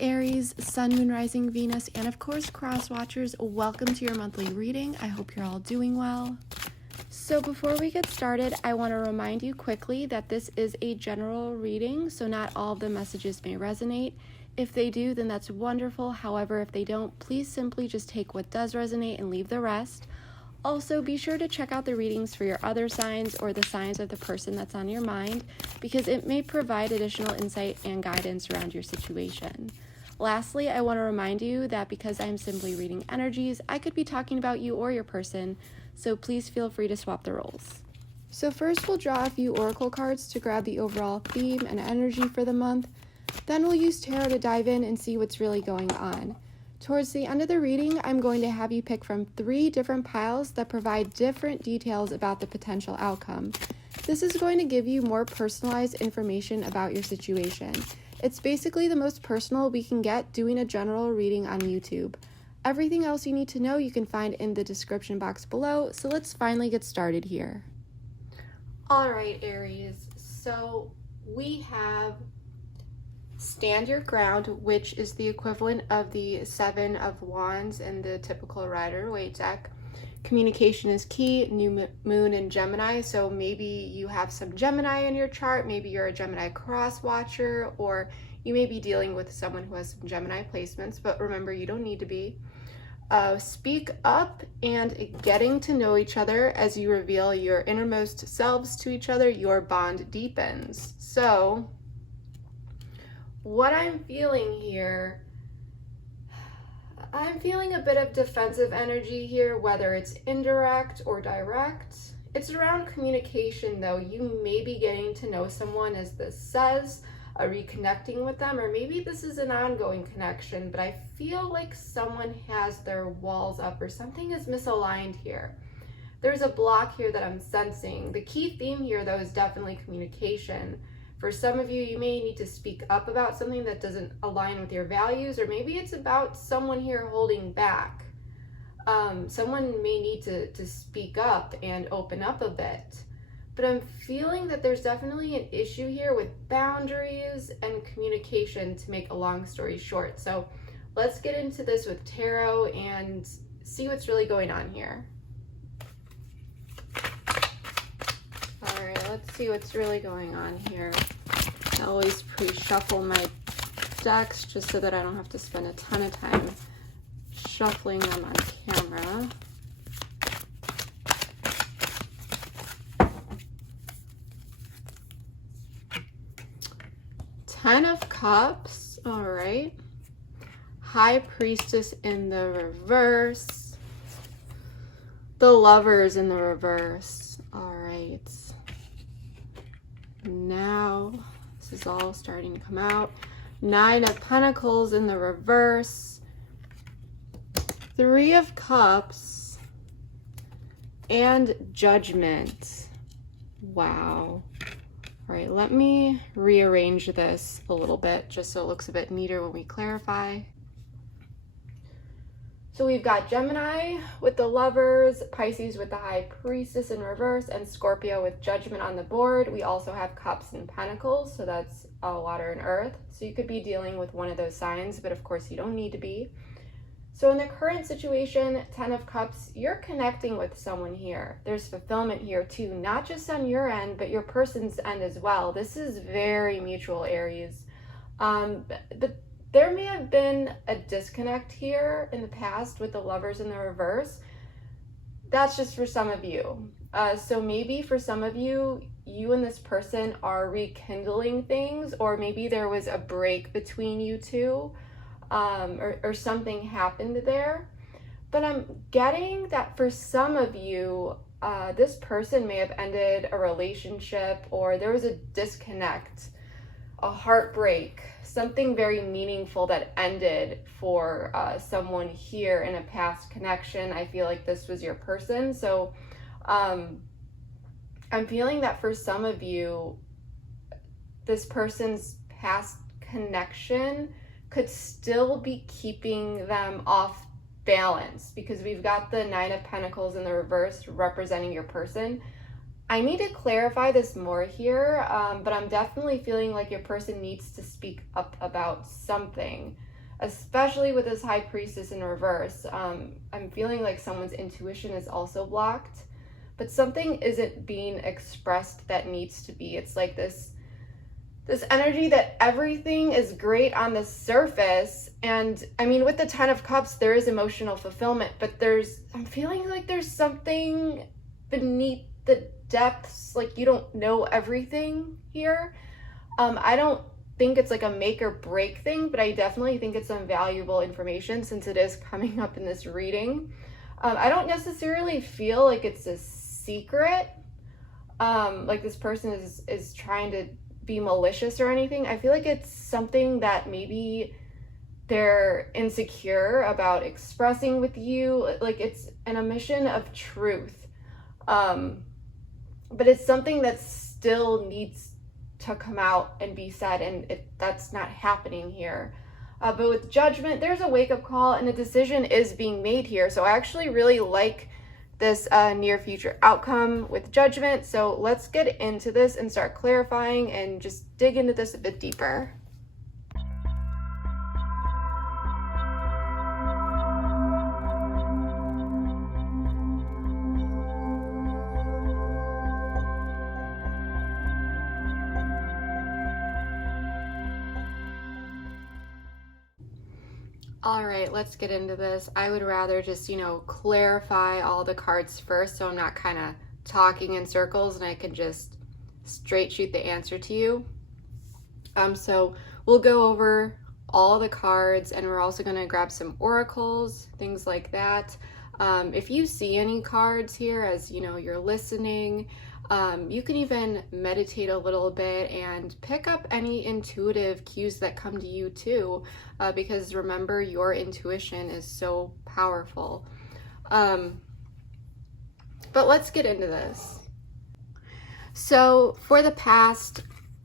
Aries, Sun, Moon, Rising, Venus, and of course cross watchers, welcome to your monthly reading. I hope you're all doing well. So before we get started, I want to remind you quickly that this is a general reading, so not all of the messages may resonate. If they do, then that's wonderful. However, if they don't, please simply just take what does resonate and leave the rest. Also, be sure to check out the readings for your other signs or the signs of the person that's on your mind, because it may provide additional insight and guidance around your situation. Lastly, I want to remind you that because I'm simply reading energies, I could be talking about you or your person, so please feel free to swap the roles. So first, we'll draw a few oracle cards to grab the overall theme and energy for the month. Then we'll use tarot to dive in and see what's really going on. Towards the end of the reading, I'm going to have you pick from 3 different piles that provide different details about the potential outcome. This is going to give you more personalized information about your situation. It's basically the most personal we can get doing a general reading on YouTube. Everything else you need to know you can find in the description box below, so let's finally get started here. Alright, Aries, so we have Stand Your Ground, which is the equivalent of the 7 of Wands in the typical Rider-Waite deck. Communication is key, new moon in Gemini, so maybe you have some Gemini in your chart, maybe you're a Gemini cross-watcher, or you may be dealing with someone who has some Gemini placements, but remember, you don't need to be. Speak up and getting to know each other as you reveal your innermost selves to each other, your bond deepens. So what I'm feeling here, I'm feeling a bit of defensive energy here, whether it's indirect or direct. It's around communication though. You may be getting to know someone, as this says, reconnecting with them, or maybe this is an ongoing connection, but I feel like someone has their walls up or something is misaligned here. There's a block here that I'm sensing. The key theme here though is definitely communication. For some of you, you may need to speak up about something that doesn't align with your values, or maybe it's about someone here holding back. Someone may need to speak up and open up a bit. But I'm feeling that there's definitely an issue here with boundaries and communication, to make a long story short. So let's get into this with tarot and see what's really going on here. All right, let's see what's really going on here. I always pre-shuffle my decks just so that I don't have to spend a ton of time shuffling them on camera. Ten of Cups, all right. High Priestess in the reverse. The Lovers in the reverse, all right. Now, this is all starting to come out. 9 of Pentacles in the reverse. 3 of Cups. And Judgment. Wow. All right, let me rearrange this a little bit just so it looks a bit neater when we clarify. So we've got Gemini with the Lovers, Pisces with the High Priestess in reverse, and Scorpio with Judgment on the board. We also have Cups and Pentacles, so that's water and earth. So you could be dealing with one of those signs, but of course you don't need to be. So in the current situation, 10 of Cups, you're connecting with someone here. There's fulfillment here too, not just on your end, but your person's end as well. This is very mutual, Aries. But there may have been a disconnect here in the past with the Lovers in the reverse. That's just for some of you. So maybe for some of you, you and this person are rekindling things, or maybe there was a break between you two. Or something happened there. But I'm getting that for some of you, this person may have ended a relationship, or there was a disconnect, a heartbreak, something very meaningful that ended for someone here in a past connection. I feel like this was your person. So I'm feeling that for some of you, this person's past connection could still be keeping them off balance, because we've got the 9 of Pentacles in the reverse representing your person. I need to clarify this more here, but I'm definitely feeling like your person needs to speak up about something. especially with this High Priestess in reverse. I'm feeling like someone's intuition is also blocked, but something isn't being expressed that needs to be. It's like this energy that everything is great on the surface. And I mean, with the Ten of Cups, there is emotional fulfillment, but I'm feeling like there's something beneath the depths, like you don't know everything here. I don't think it's like a make or break thing, but I definitely think it's some valuable information since it is coming up in this reading. I don't necessarily feel like it's a secret, like this person is trying to be malicious or anything. I feel like it's something that maybe they're insecure about expressing with you. Like it's an omission of truth, but it's something that still needs to come out and be said, and that's not happening here. But with Judgment, there's a wake-up call and a decision is being made here. So I actually really like this near future outcome with Judgment. So let's get into this and start clarifying and just dig into this a bit deeper. All right, let's get into this. I would rather just, clarify all the cards first so I'm not kind of talking in circles and I can just straight shoot the answer to you. So we'll go over all the cards and we're also going to grab some oracles, things like that. If you see any cards here as, you're listening, you can even meditate a little bit and pick up any intuitive cues that come to you too, because remember, your intuition is so powerful. But let's get into this. So for the past,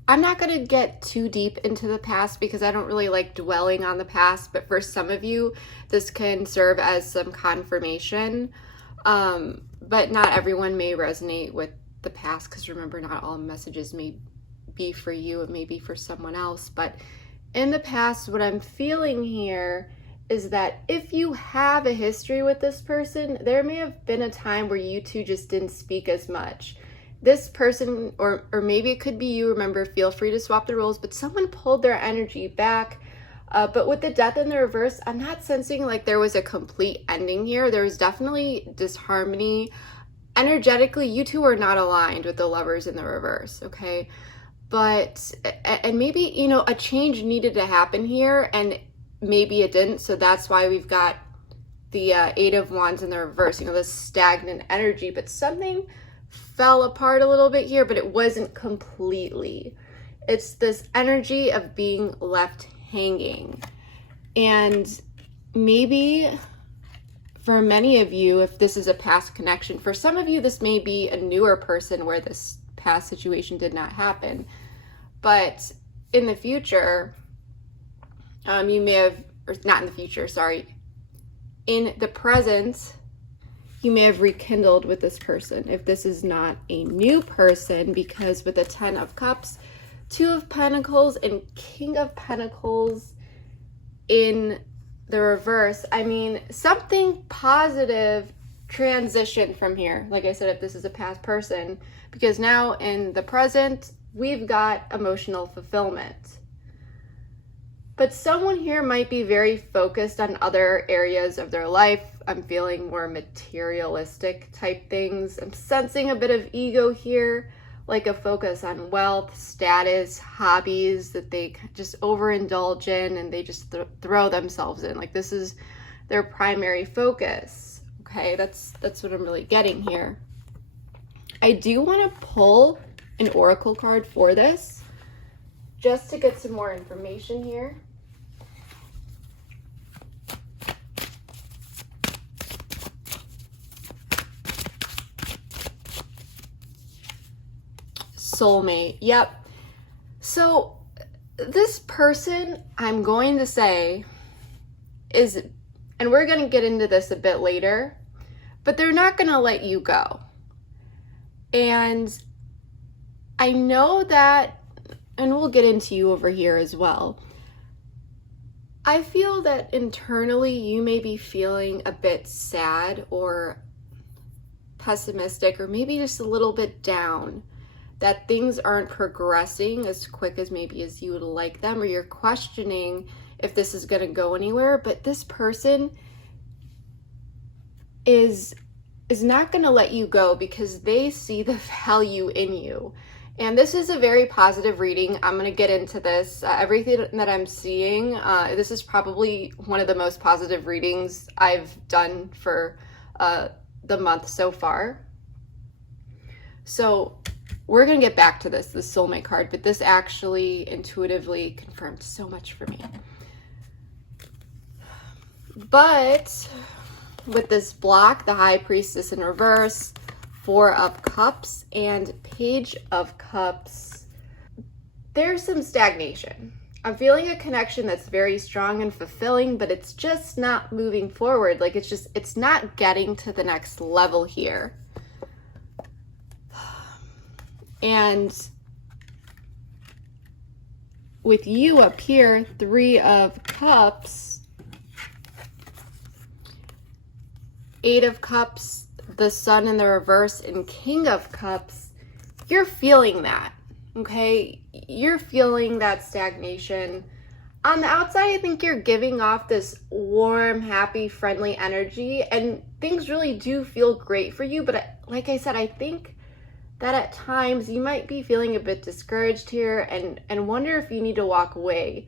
I'm not going to get too deep into the past because I don't really like dwelling on the past, but for some of you, this can serve as some confirmation, but not everyone may resonate with the past, because remember, not all messages may be for you, it may be for someone else. But in the past, what I'm feeling here is that if you have a history with this person, there may have been a time where you two just didn't speak as much. This person, or maybe it could be you, remember, feel free to swap the roles, but someone pulled their energy back. But with the Death in the reverse, I'm not sensing like there was a complete ending here. There was definitely disharmony. Energetically, you two are not aligned with the Lovers in the reverse, okay? But, and maybe, a change needed to happen here, and maybe it didn't, so that's why we've got the Eight of Wands in the reverse, this stagnant energy, but something fell apart a little bit here, but it wasn't completely. It's this energy of being left hanging. And maybe for many of you, if this is a past connection, for some of you, this may be a newer person where this past situation did not happen. But in the future, you may have, or not in the future, sorry, in the present, you may have rekindled with this person. If this is not a new person, because with the Ten of Cups, Two of Pentacles, and King of Pentacles in the reverse, I mean, something positive transition from here. Like I said, if this is a past person, because now in the present, we've got emotional fulfillment. But someone here might be very focused on other areas of their life. I'm feeling more materialistic type things. I'm sensing a bit of ego here, like a focus on wealth, status, hobbies that they just overindulge in and they just throw themselves in. Like this is their primary focus. Okay, that's what I'm really getting here. I do want to pull an oracle card for this, just to get some more information here. Soulmate. Yep. So this person, I'm going to say, is, and we're going to get into this a bit later, but they're not going to let you go. And I I know that, and we'll get into you over here as well, but I feel that internally you may be feeling a bit sad or pessimistic, or maybe just a little bit down that things aren't progressing as quick as maybe as you would like them, or you're questioning if this is going to go anywhere. But this person is not going to let you go because they see the value in you. And this is a very positive reading. I'm going to get into this. Everything that I'm seeing, this is probably one of the most positive readings I've done for the month so far. So we're going to get back to this soulmate card, but this actually intuitively confirmed so much for me. But with this block, the High Priestess in reverse, Four of Cups, and Page of Cups, there's some stagnation. I'm feeling a connection that's very strong and fulfilling, but it's just not moving forward. Like it's not getting to the next level here. And with you up here, Three of Cups, Eight of Cups, the Sun in the reverse, and King of Cups, you're feeling that, okay? You're feeling that stagnation. On the outside, I think you're giving off this warm, happy, friendly energy, and things really do feel great for you. But like I said, I think that at times you might be feeling a bit discouraged here and wonder if you need to walk away.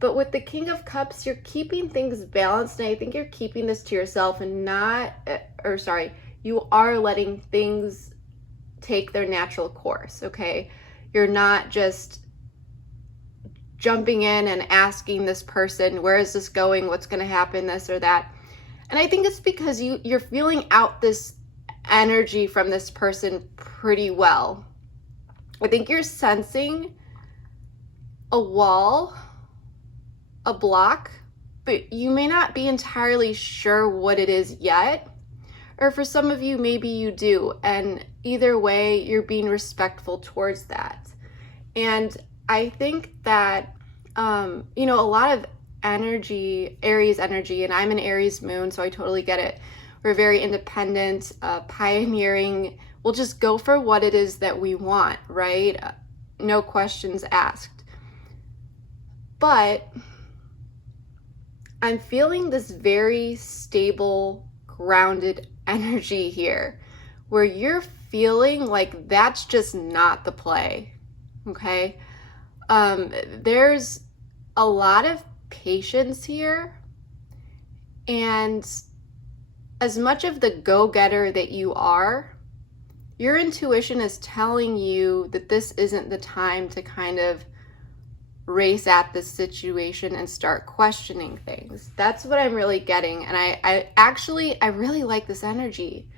But with the King of Cups, you're keeping things balanced, and I think you're keeping this to yourself and you are letting things take their natural course, okay? You're not just jumping in and asking this person, where is this going? What's going to happen? This or that. And I think it's because you're feeling out this energy from this person pretty well. I think you're sensing a wall, a block, but you may not be entirely sure what it is yet. Or for some of you, maybe you do. And either way, you're being respectful towards that. And I think that, a lot of energy, Aries energy, and I'm an Aries moon, so I totally get it. We're very independent, pioneering. We'll just go for what it is that we want, right? No questions asked. But I'm feeling this very stable, grounded energy here where you're feeling like that's just not the play, okay? There's a lot of patience here, and as much of the go-getter that you are, your intuition is telling you that this isn't the time to kind of race at this situation and start questioning things. That's what I'm really getting. And I really like this energy.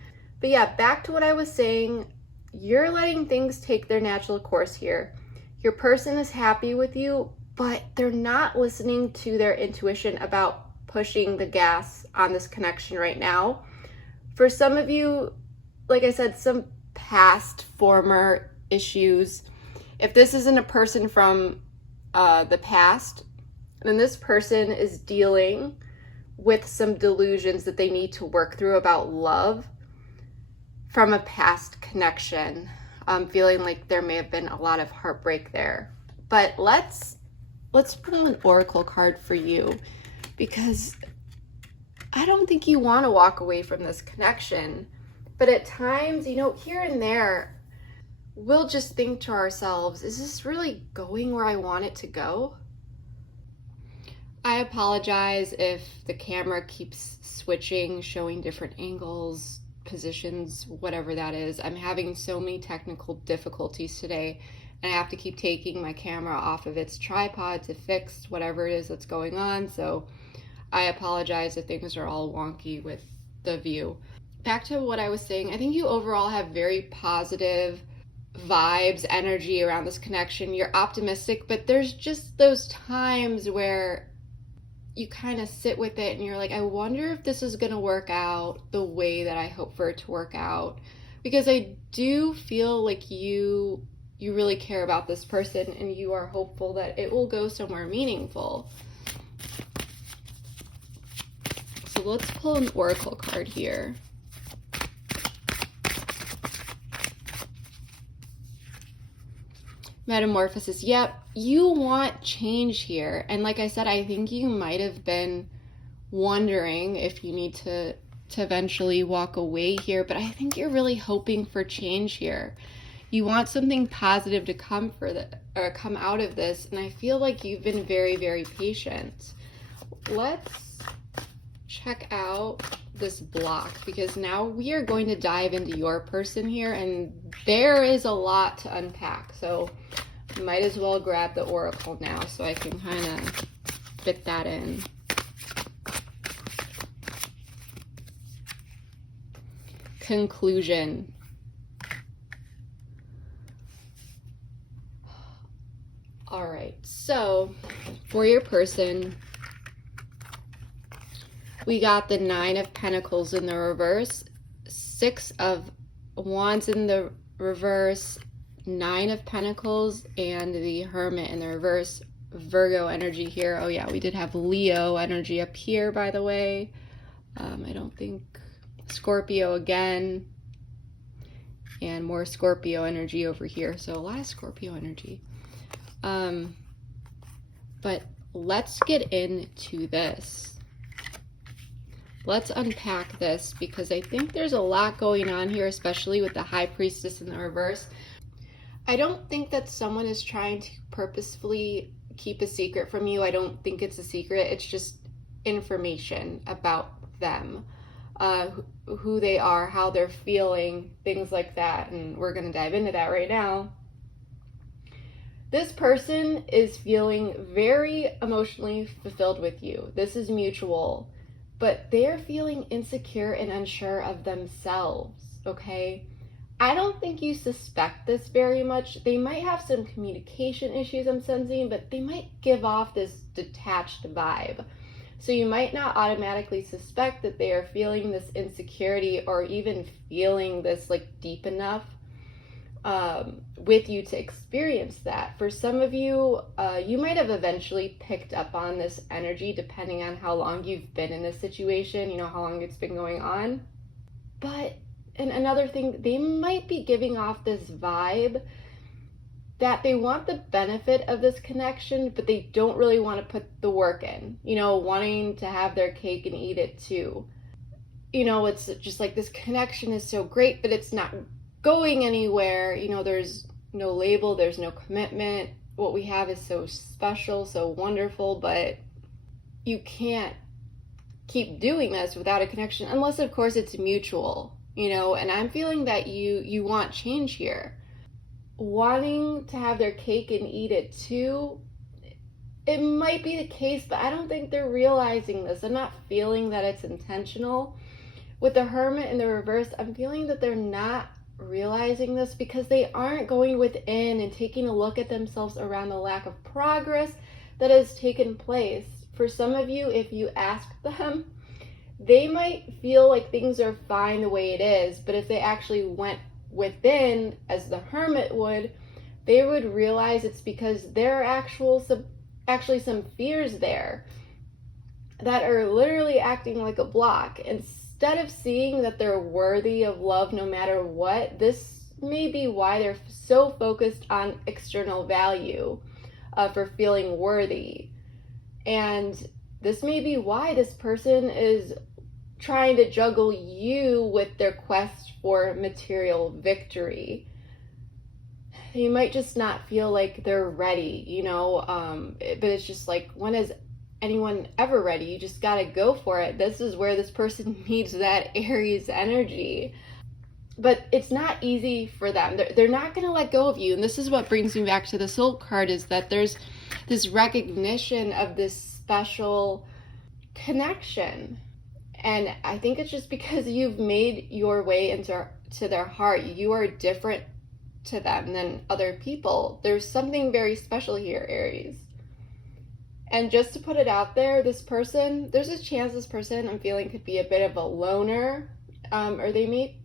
But yeah, back to what I was saying, you're letting things take their natural course here. Your person is happy with you, but they're not listening to their intuition about pushing the gas on this connection right now. For some of you, like I said, some past former issues. If this isn't a person from the past, then this person is dealing with some delusions that they need to work through about love from a past connection. Feeling like there may have been a lot of heartbreak there. But let's pull an oracle card for you, because I don't think you want to walk away from this connection. But at times, here and there, we'll just think to ourselves, is this really going where I want it to go? I apologize if the camera keeps switching, showing different angles, positions, whatever that is. I'm having so many technical difficulties today, and I have to keep taking my camera off of its tripod to fix whatever it is that's going on. So I apologize if things are all wonky with the view. Back to what I was saying, I think you overall have very positive vibes, energy around this connection. You're optimistic, but there's just those times where you kind of sit with it and you're like, I wonder if this is going to work out the way that I hope for it to work out. Because I do feel like you really care about this person and you are hopeful that it will go somewhere meaningful. so let's pull an oracle card here. Metamorphosis. Yep, you want change here. And like I said, I think you might have been wondering if you need to eventually walk away here, but I think you're really hoping for change here. You want something positive to come out of this, and I feel like you've been very, very patient. Let's check out this block, because now we are going to dive into your person here, and there is a lot to unpack. So might as well grab the oracle now so I can kind of fit that in. Conclusion. All right, so for your person, we got the 9 of Pentacles in the reverse, 6 of Wands in the reverse, 9 of Pentacles, and the Hermit in the reverse. Virgo energy here. Oh yeah, we did have Leo energy up here, by the way. I don't think Scorpio again, and more Scorpio energy over here. So a lot of Scorpio energy. But let's get into this. Let's unpack this, because I think there's a lot going on here, especially with the High Priestess in the reverse. I don't think that someone is trying to purposefully keep a secret from you. I don't think it's a secret. It's just information about them, who they are, how they're feeling, things like that. And we're going to dive into that right now. This person is feeling very emotionally fulfilled with you. This is mutual, but they're feeling insecure and unsure of themselves, okay? I don't think you suspect this very much. They might have some communication issues, I'm sensing, but they might give off this detached vibe. So you might not automatically suspect that they are feeling this insecurity, or even feeling this like deep enough with you to experience that. For some of you, you might have eventually picked up on this energy depending on how long you've been in this situation, you know, how long it's been going on. But, and another thing, they might be giving off this vibe that they want the benefit of this connection, but they don't really want to put the work in, you know, wanting to have their cake and eat it too. You know, it's just like this connection is so great, but it's not going anywhere. You know, there's no label, there's no commitment. What we have is so special, so wonderful, but you can't keep doing this without a connection, unless of course it's mutual, you know. And I'm feeling that you want change here, wanting to have their cake and eat it too. It might be the case, but I don't think they're realizing this. I'm not feeling that it's intentional. With the Hermit in the reverse, I'm feeling that they're not realizing this because they aren't going within and taking a look at themselves around the lack of progress that has taken place. For some of you, if you ask them, they might feel like things are fine the way it is, but if they actually went within, as the Hermit would, they would realize it's because there are actually some fears there that are literally acting like a block. Instead of seeing that they're worthy of love no matter what, this may be why they're so focused on external value for feeling worthy. And this may be why this person is trying to juggle you with their quest for material victory. They might just not feel like they're ready, you know, but it's just like, when is anyone ever ready? You just gotta go for it. This is where this person needs that Aries energy. But it's not easy for them. They're not gonna let go of you. And this is what brings me back to the Soul card, is that there's this recognition of this special connection. And I think it's just because you've made your way into their heart. You are different to them than other people. There's something very special here, Aries. And just to put it out there, this person, there's a chance this person, I'm feeling, could be a bit of a loner, or they may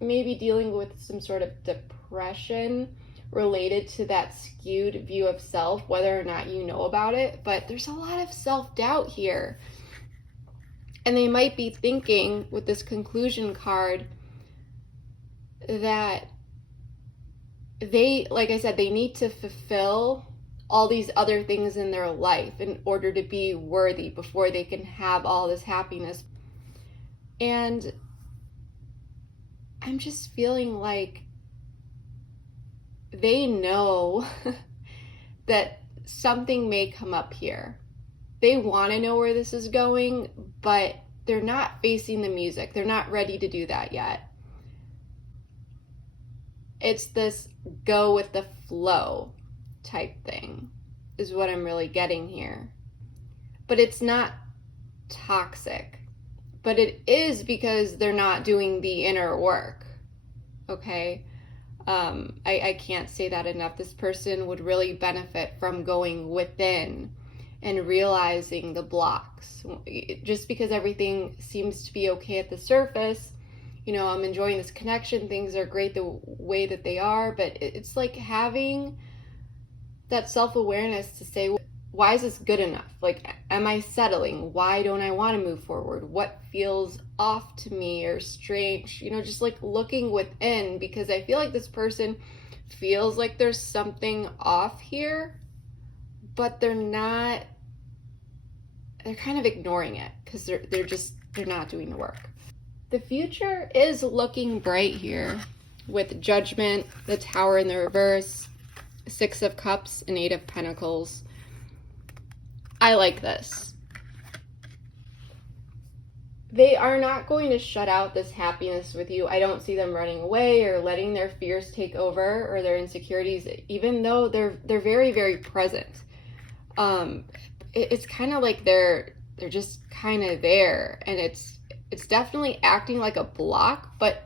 be dealing with some sort of depression related to that skewed view of self, whether or not you know about it. But there's a lot of self-doubt here. And they might be thinking with this conclusion card that they, like I said, they need to fulfill all these other things in their life in order to be worthy before they can have all this happiness. And I'm just feeling like they know that something may come up here. They want to know where this is going, but they're not facing the music. They're not ready to do that yet. It's this go with the flow type thing is what I'm really getting here. But it's not toxic. But it is because they're not doing the inner work. Okay? I can't say that enough. This person would really benefit from going within and realizing the blocks. Just because everything seems to be okay at the surface, you know, I'm enjoying this connection, things are great the way that they are, but it's like having that self-awareness to say, why is this good enough? Like, am I settling? Why don't I want to move forward? What feels off to me or strange? You know, just like looking within, because I feel like this person feels like there's something off here, but they're not, they're kind of ignoring it because they're not doing the work. The future is looking bright here with Judgment, the Tower in the reverse, Six of Cups, and Eight of Pentacles. I like this. They are not going to shut out this happiness with you. I don't see them running away or letting their fears take over or their insecurities, even though they're very, very present. It's kind of like they're just kind of there, and it's definitely acting like a block, but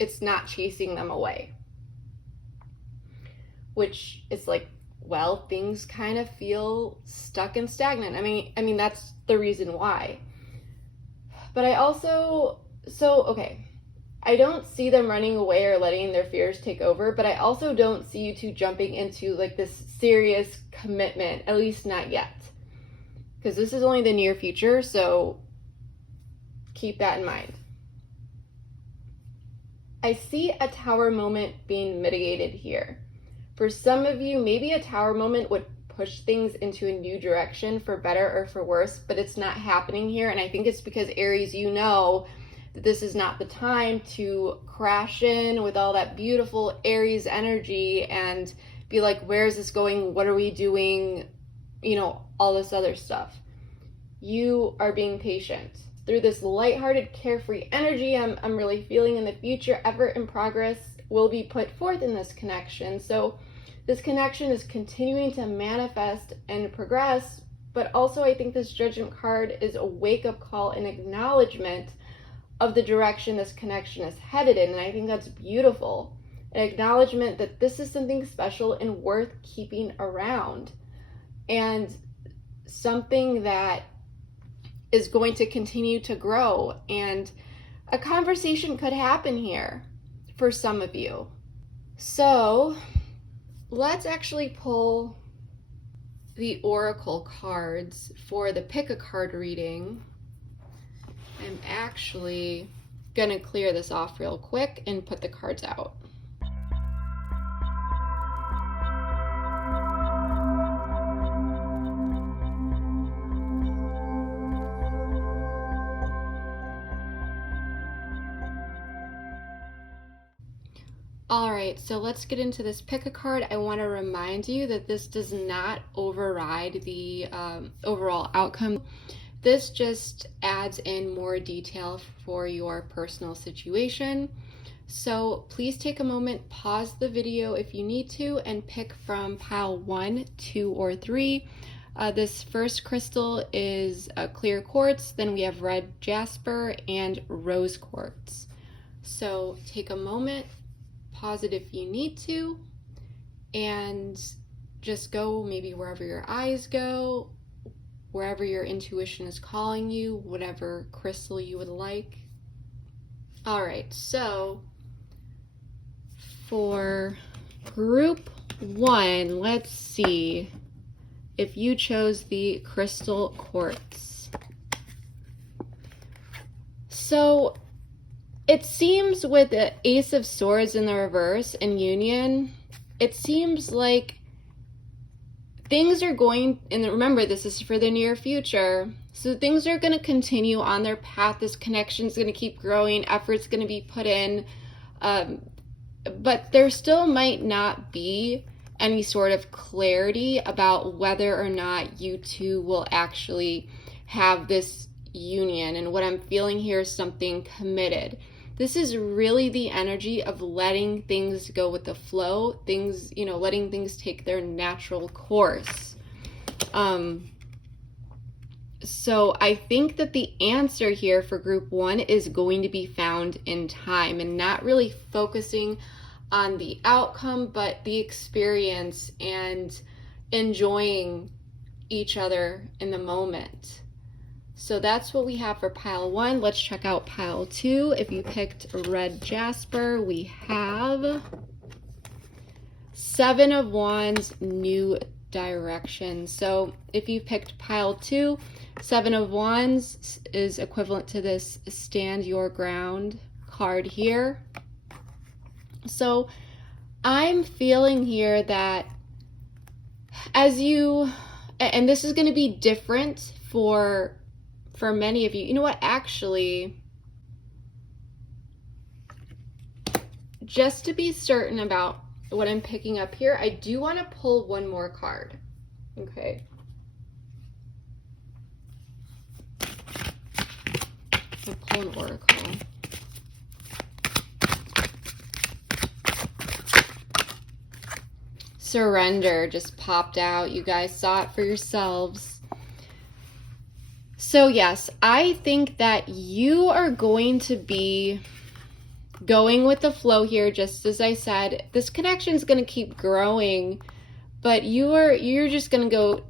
it's not chasing them away. Which is like, well, things kind of feel stuck and stagnant. I mean that's the reason why. But I also, okay, I don't see them running away or letting their fears take over, but I also don't see you two jumping into like this serious commitment, at least not yet. Because this is only the near future, so keep that in mind. I see a tower moment being mitigated here. For some of you, maybe a tower moment would push things into a new direction for better or for worse, but it's not happening here. And I think it's because, Aries, you know that this is not the time to crash in with all that beautiful Aries energy and be like, where is this going? What are we doing? You know, all this other stuff. You are being patient. Through this lighthearted, carefree energy I'm really feeling in the future, effort and progress will be put forth in this connection. So this connection is continuing to manifest and progress, but also I think this Judgment card is a wake-up call and acknowledgement of the direction this connection is headed in, and I think that's beautiful. An acknowledgement that this is something special and worth keeping around, and something that is going to continue to grow, and a conversation could happen here for some of you. So let's actually pull the oracle cards for the pick a card reading. I'm actually gonna clear this off real quick and put the cards out. Alright, so let's get into this pick a card. I want to remind you that this does not override the overall outcome. This just adds in more detail for your personal situation. So please take a moment, pause the video if you need to, and pick from pile 1, 2, or 3. This first crystal is a clear quartz, then we have red jasper and rose quartz. So take a moment, pause it if you need to, and just go maybe wherever your eyes go, wherever your intuition is calling you, whatever crystal you would like. All right, so for group 1, let's see if you chose the crystal quartz. So it seems with the Ace of Swords in the reverse and Union, it seems like things are going, and remember, this is for the near future, so things are going to continue on their path. This connection is going to keep growing, effort's going to be put in, but there still might not be any sort of clarity about whether or not you two will actually have this union. And what I'm feeling here is something committed. This is really the energy of letting things go with the flow, things, you know, letting things take their natural course. So I think that the answer here for group 1 is going to be found in time, and not really focusing on the outcome, but the experience and enjoying each other in the moment. So that's what we have for pile 1. Let's check out pile 2. If you picked red jasper, we have 7 of Wands, new direction. So if you picked pile 2, 7 of Wands is equivalent to this stand your ground card here. So I'm feeling here that as you, and this is going to be different for many of you. You know what, actually, just to be certain about what I'm picking up here, I do want to pull one more card. Okay. I'll pull an oracle. Surrender just popped out. You guys saw it for yourselves. So yes, I think that you are going to be going with the flow here. Just as I said, this connection is going to keep growing, but you're just going to go,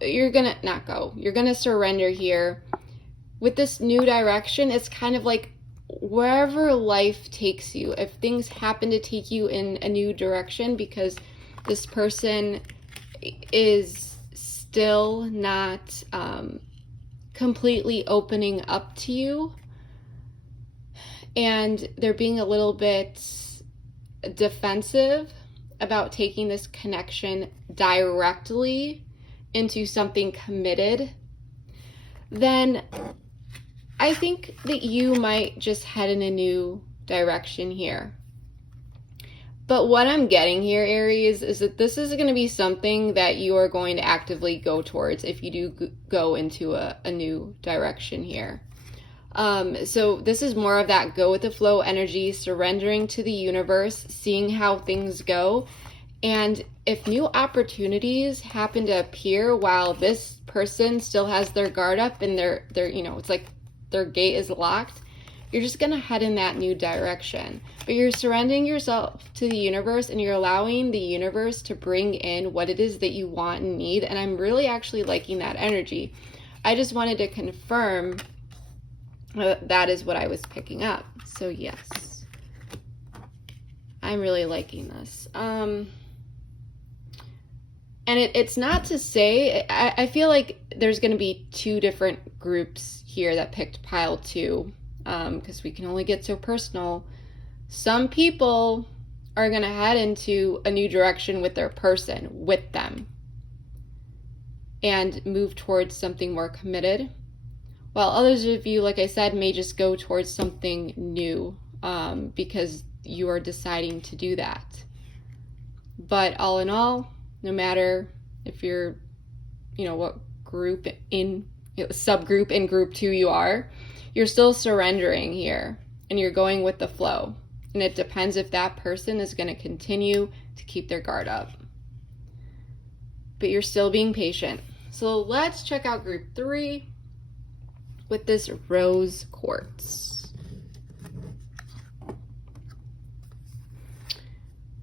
you're going to surrender here. With this new direction, it's kind of like wherever life takes you. If things happen to take you in a new direction because this person is still not completely opening up to you, and they're being a little bit defensive about taking this connection directly into something committed, then I think that you might just head in a new direction here. But what I'm getting here, Aries, is that this is going to be something that you are going to actively go towards if you do go into a new direction here. So this is more of that go with the flow energy, surrendering to the universe, seeing how things go. And if new opportunities happen to appear while this person still has their guard up and they're you know, it's like their gate is locked, you're just going to head in that new direction. But you're surrendering yourself to the universe, and you're allowing the universe to bring in what it is that you want and need. And I'm really actually liking that energy. I just wanted to confirm that is what I was picking up. So yes, I'm really liking this. And it's not to say, I feel like there's going to be 2 different groups here that picked pile 2. Because we can only get so personal. Some people are going to head into a new direction with their person, with them, and move towards something more committed, while others of you, like I said, may just go towards something new because you are deciding to do that. But all in all, no matter if you're, you know, what group in, subgroup in group 2 you are, you're still surrendering here, and you're going with the flow. And it depends if that person is going to continue to keep their guard up. But you're still being patient. So let's check out group 3 with this rose quartz.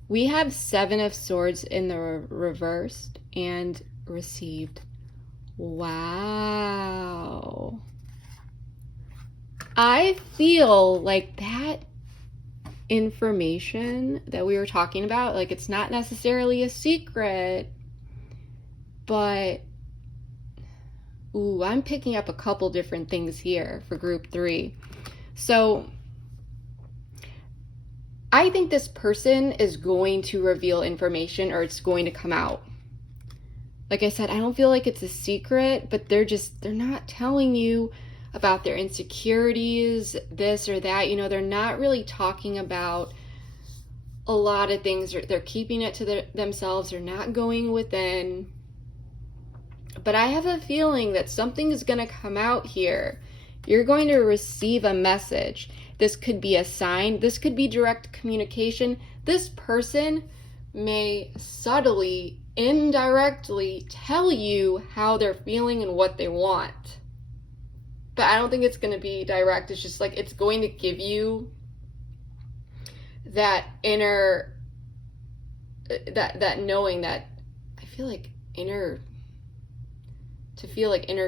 We have 7 of Swords in the reversed and received. Wow. I feel like that information that we were talking about, like, it's not necessarily a secret, but I'm picking up a couple different things here for group 3. So I think this person is going to reveal information, or it's going to come out. Like I said, I don't feel like it's a secret, but they're not telling you about their insecurities, this or that. You know, they're not really talking about a lot of things. They're keeping it to themselves. They're not going within. But I have a feeling that something is going to come out here. You're going to receive a message. This could be a sign. This could be direct communication. This person may subtly, indirectly tell you how they're feeling and what they want. But I don't think it's going to be direct. It's just like it's going to give you that inner, that knowing, that I feel like inner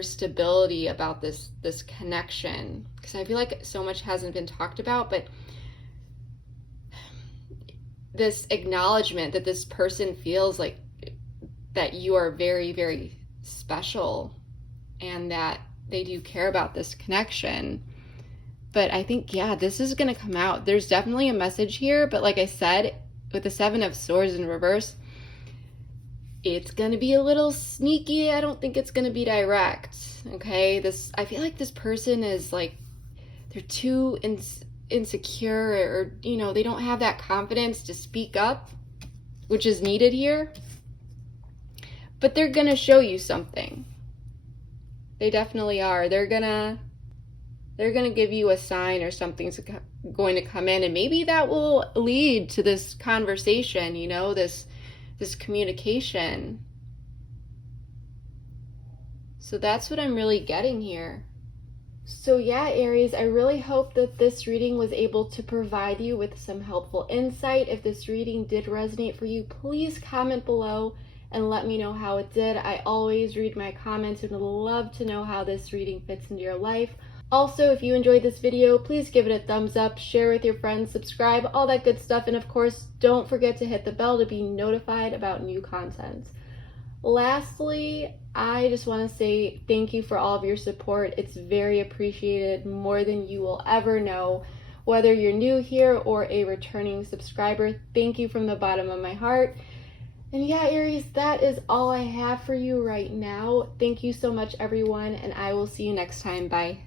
stability about this connection, because I feel like so much hasn't been talked about, but this acknowledgement that this person feels like that you are very, very special and that they do care about this connection. But I think, yeah, this is going to come out. There's definitely a message here, but like I said, with the Seven of Swords in reverse, it's going to be a little sneaky. I don't think it's going to be direct, okay? I feel like this person is like, they're too insecure, or, you know, they don't have that confidence to speak up, which is needed here. But they're going to show you something. They definitely are. They're going to give you a sign, or something's going to come in, and maybe that will lead to this conversation, you know, this communication. So that's what I'm really getting here. So yeah, Aries, I really hope that this reading was able to provide you with some helpful insight. If this reading did resonate for you, please comment below and let me know how it did. I always read my comments and would love to know how this reading fits into your life. Also, if you enjoyed this video, please give it a thumbs up, share with your friends, subscribe, all that good stuff. And of course, don't forget to hit the bell to be notified about new content. Lastly, I just want to say thank you for all of your support. It's very appreciated, more than you will ever know. Whether you're new here or a returning subscriber, thank you from the bottom of my heart. And yeah, Aries, that is all I have for you right now. Thank you so much, everyone, and I will see you next time. Bye.